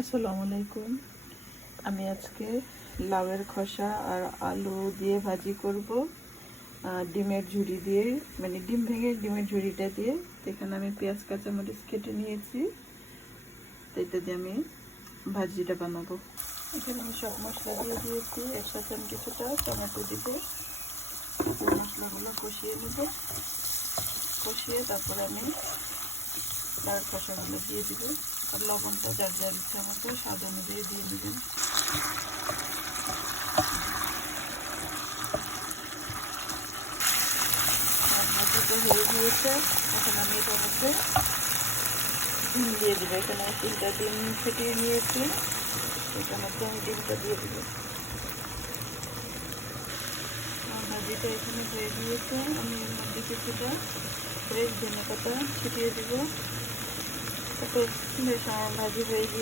আসসালামু আলাইকুম। আমি আজকে লাউয়ের খোসা আর আলু দিয়ে ভাজি করব, ডিমের ঝুরি দিয়ে, মানে ডিম ভেঙে ডিমের ঝুরিটা দিয়ে। এখানে আমি পেঁয়াজ কাঁচামরিচ কেটে নিয়েছি, তো এটা দিয়ে আমি ভাজিটা বানাবো। এখানে আমি সব মশলা দিয়ে দিয়েছি, একসাথে আমি কিছুটা টমেটো দিব। মশলাগুলো কষিয়ে নেব, কষিয়ে তারপরে আমি লাউয়ের খোসাগুলো দিয়ে দিব। আর লবণটা যার যার ইচ্ছা মতো স্বাদ অনুযায়ী দিয়ে নেবেন। ভাজিটা হয়ে গিয়েছে, এখন আমি এটার মধ্যে ডিম দিয়ে দেবো। এখানে 3টা ডিম ফেটিয়ে নিয়েছি, এটার মধ্যে আমি ডিমটা দিয়ে দেবো। ভাজিটা এখানে হয়ে গিয়েছে, আমি এর মধ্যে কিছুটা ফ্রেশ ধনেপাতা ছিটিয়ে দেবো। তারপর বেশ আমার ভাজি হয়ে গিয়ে